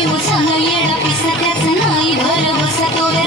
जीव छान येडा पिसा त्याच नाही भरवसा तोवर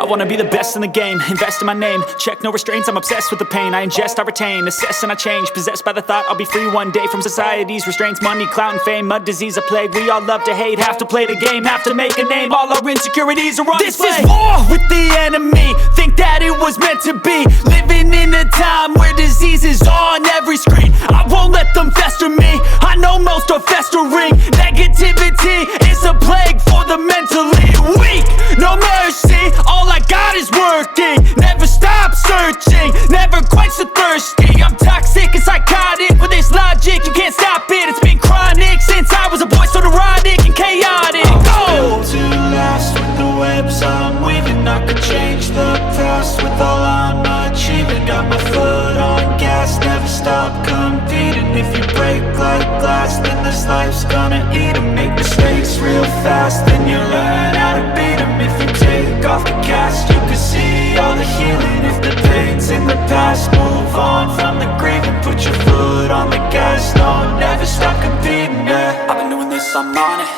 I wanna be the best in the game, invest in my name. Check no restraints, I'm obsessed with the pain. I ingest, I retain, assess and I change. Possessed by the thought I'll be free one day from society's restraints. Money, clout and fame, mud, disease, a plague. We all love to hate, have to play the game, have to make a name. All our insecurities are on display. This is war with the enemy, think that it was meant to be. Living in a time where disease is on every screen. I won't let them fester me, I know most are festering. Negativity is a plague for the mentally weak. No mercy, all I got is working. Never stop searching, never quench the thirsty. I'm toxic and psychotic, with this logic you can't stop it. It's been chronic since I was a boy, so neurotic and chaotic. I'm built to last with the webs I'm weaving. I could change the past with all I'm achieving. Got my foot on gas, never stop competing. If you break like glass, then this life's gonna eat 'em. Make mistakes real fast, then you learn how to beat 'em. If you take off the cast, you can see all the healing. If the pain's in the past, move on from the grave and put your foot on the gas. No, never stop competing, yeah. I've been doing this, I'm on it.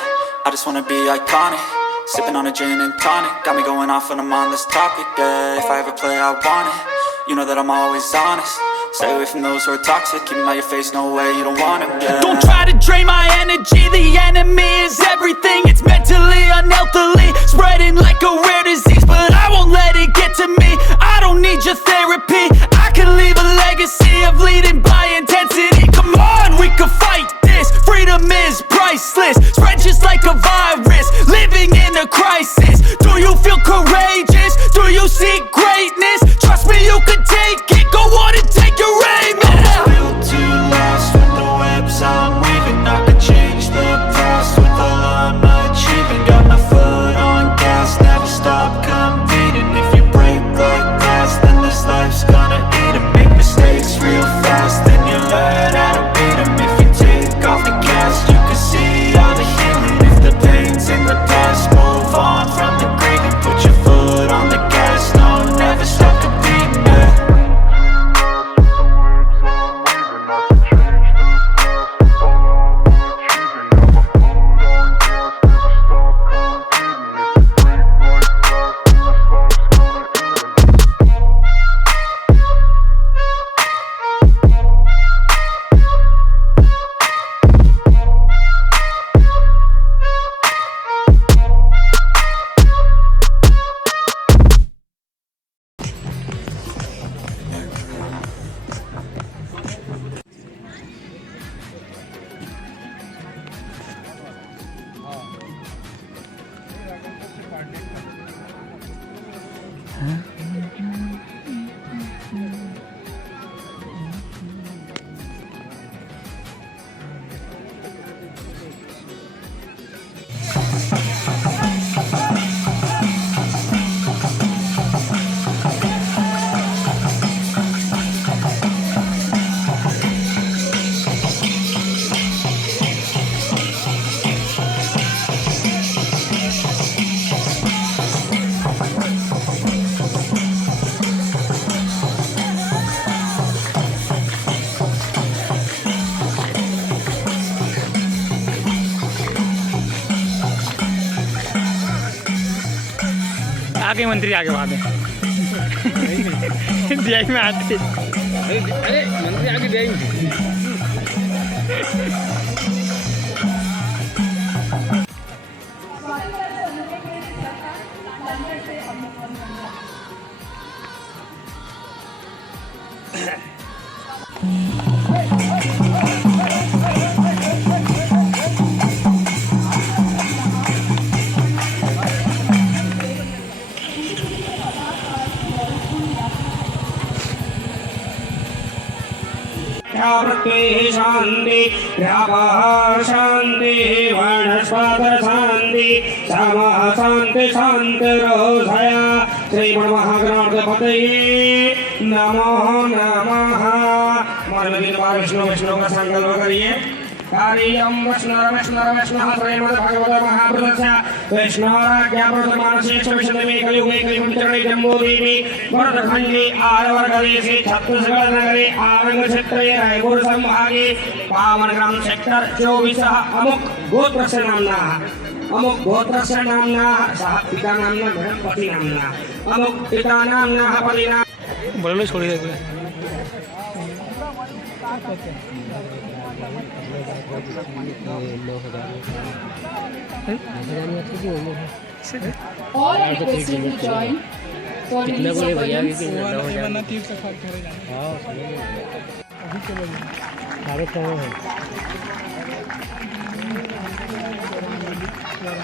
I just wanna be iconic. Sipping on a gin and tonic, got me going off when I'm on this topic, yeah. If I ever play, I want it. You know that I'm always honest. Stay away from those who are toxic. Keep them out your face, no way, you don't want it, yeah. Don't try to drain my energy. The enemy is everything. It's mentally, unhealthily, spreading like a rare disease. But I won't let it get to me. I don't need your therapy. I can leave a legacy of leading by intensity. Come on, we can fight this. Freedom is priceless. Spread just like a virus. Living in a crisis. Do you feel courageous? Do you seek greatness? Trust me, you can take it. Go on and take your aim. I'm built to last with the webs I'm weaving. I could change the past with all I'm achieving. Got my foot on gas, never stop competing. If you break like glass, then this life's gonna eat 'em. Make mistakes real fast, then you learn how to beat 'em. If you take off the cast, you can see all the healing. If the pain's in the past, move on from the grave and put your foot on the gas. No, never stop competing, yeah. आगे मंत्री आगे बाद में दिहाई में आते अरे मंत्री आगे दिहाई में संख्या पृथ्वी शांति व्यापार शांति वनस्पत शांति समाह शांति शांतिरोधया श्रीमन्महागणाधिपतये नमो नमः। विष्णु विष्णु का संकल्प करिए। कार्यं वैष्णव श्रीमद्भगवत महापुरुषस्य वैष्णवराज्ञाप्रतमानशेष विशदमे कलियुगे कलियुगचरणे जम्बूद्वीपे भरतखण्डे आरवरप्रदेशे छत्तीसगढ़ नगरे आरंग क्षेत्रे रायपुर संभागे पावन ग्राम सेक्टर 24 अमुक गोत्रस्य नाम्ना सह पिता नाम्ना गणपति नाम्ना अमुक पिता नाम्ना पतिना बोलो छोड़िए All are requested to join for release of balloons.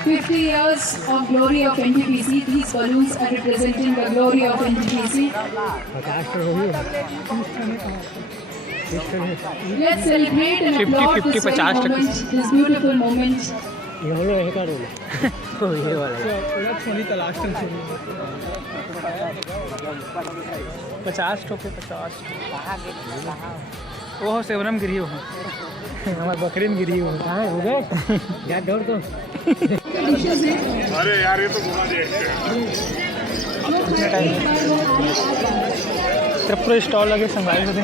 "50 years of glory of NTPC. These balloons are representing the glory of NTPC. Let's celebrate and applaud this very moment, this beautiful moment." ये वाला है का role ये वाला 50 टोके 50 वो सेवनम गिरी हो हमारे बकरीन गिरी हो कहाँ हो गए यार दौड़ तो अरे यार ये तो घुमा दे तरफ पूरा स्टॉल लगे संभाल होते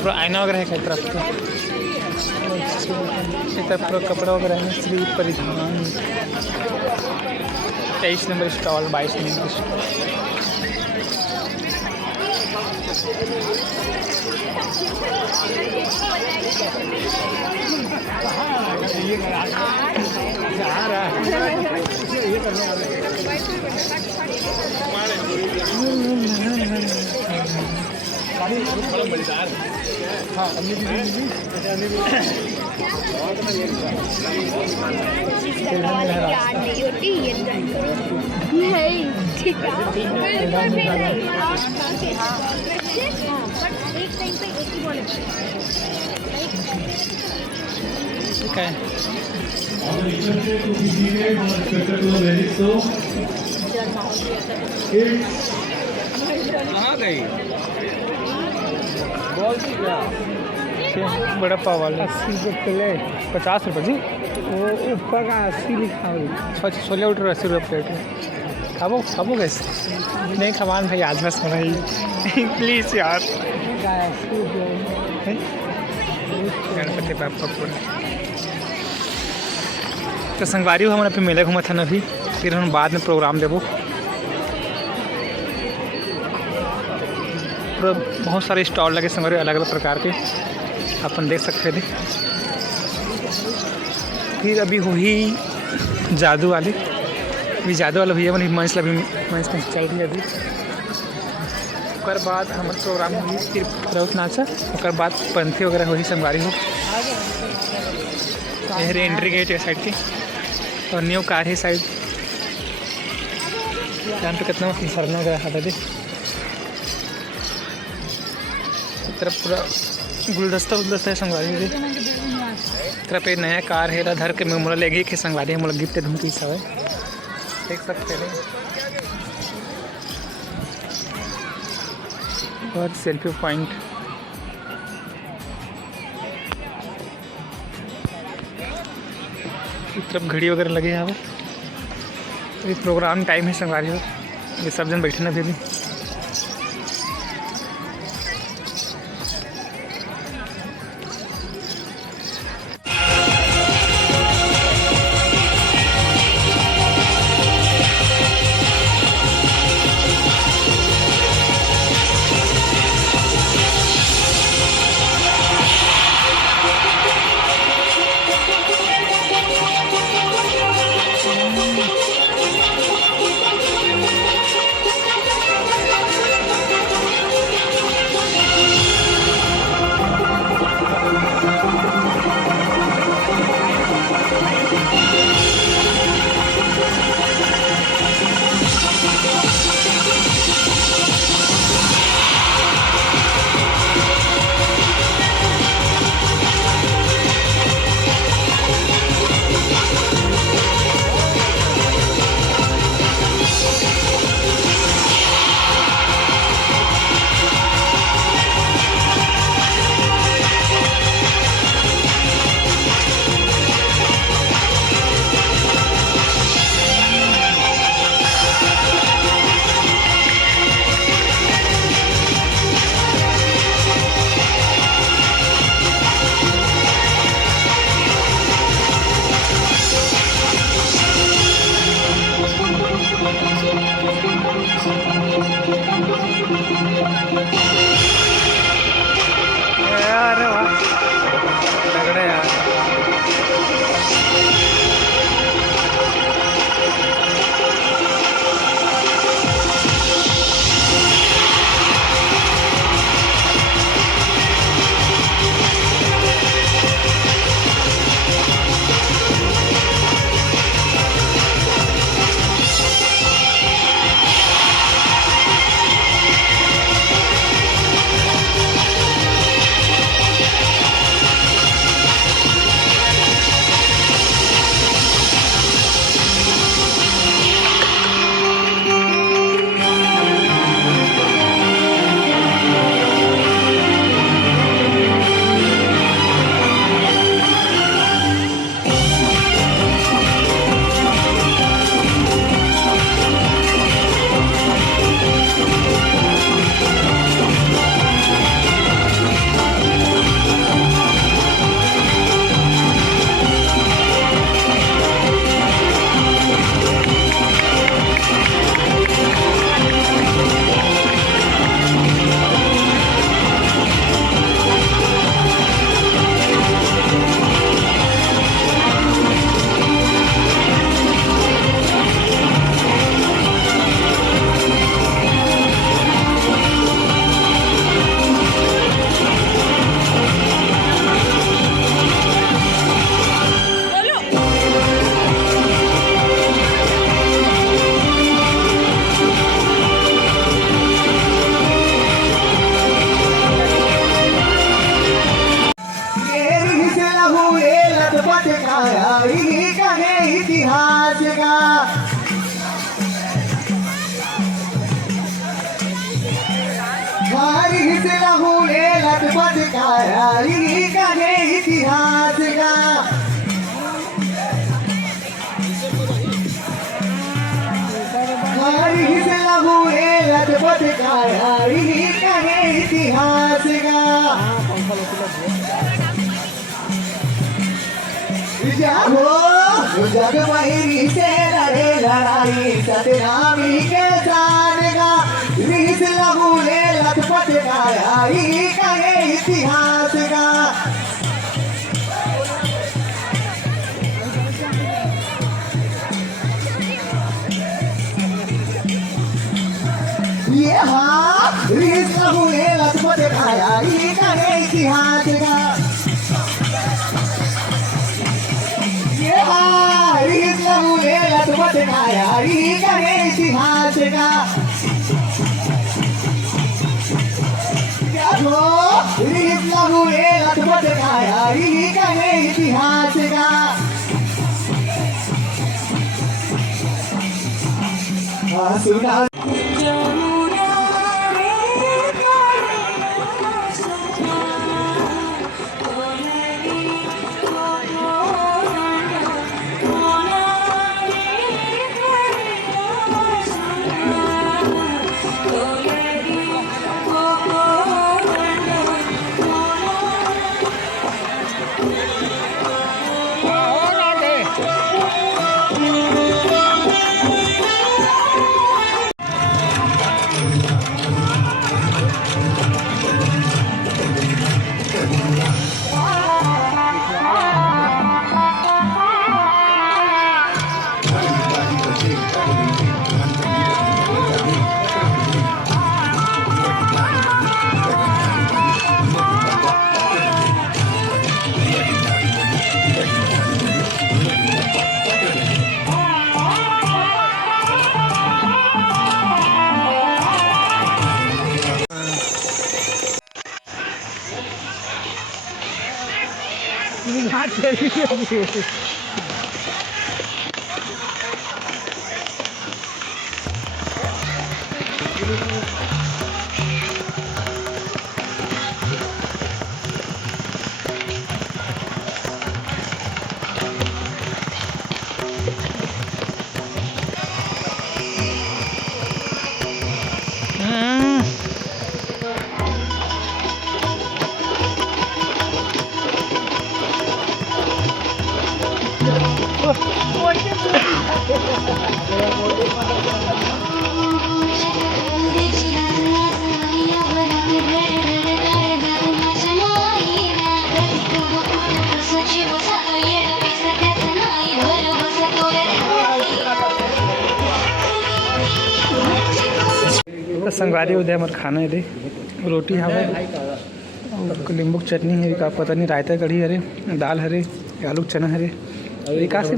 पूरा आईना वगैरह है तरफ तरफ पूरा कपड़ा वगैरह है श्री परिधान 23 नंबर स्टॉल 22 नंबर स्टॉल बड़ा पाव वाला 80 रुपये प्लेट 50 रुपये जी वो ऊपर का 80 लिखा हुआ छोले उठ रहे 80 रुपये प्लेट है खाबो खाबो कैसे नहीं खवान भाई आज बस बनाई प्लीज़ यार गणपति बापा तो संगवारी हो हमारे पे मेला घूमा था अभी फिर हम बाद में प्रोग्राम देवो पूरा बहुत सारे स्टॉल लगे संगवारी अलग अलग प्रकार के अपन देख सकते थे। फिर अभी हुई जादू वाले भैया बनी मंच लगी मंच में चल रही अभी ओकर बाद हमारे प्रोग्राम हुई फिर बहुत नाचा ओकर बाद पंथी वगैरह हुई संगवारी हो एंट्री गेट है साइड के और न्यू कार है साइड यहाँ पे कितना सरना वगैरह खाता थे तरफ पूरा गुलदस्ता है संगवारी में तरफ एक नया कार है धर के मोला ले गई संगवारी मोला गिफ्ट धूमकी सब है देख सकते हैं और सेल्फी पॉइंट तरफ घड़ी वगैरह लगे हैं अभी प्रोग्राम टाइम है संगवारी में ये सब जन बैठे ना फिर तयारी करे इतिहास का हरी से हुए लजपत का हरी करे इतिहास का जागो जग बहिरी से लड़े लड़ाई सतनामी के शान का रीस लगूले लखपत का हरी करे इतिहास का ये हाँ रीस लगूले लखपत का हरी करे इतिहास का रीस लगूले लखपत का हरी करे इतिहास का रीस लगूले लखपत का हरी करे इतिहास का सुना संगवारी उदय हमारे खाना है रोटी हवे नींबू की चटनी है का पता नहीं रायता कढ़ी हरे दाल हरे आलू चना हरे और का से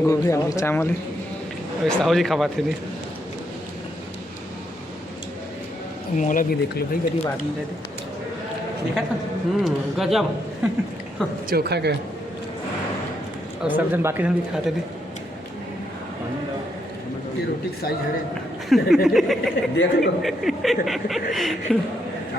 गोभी आलू चावल है साहू जी खवाते थे मोला भी देख लो भाई गरीब आदमी रहते देखा था गजब चोखा का और सब जन बाकी जन भी खाते थे रोटी साइज है देख लो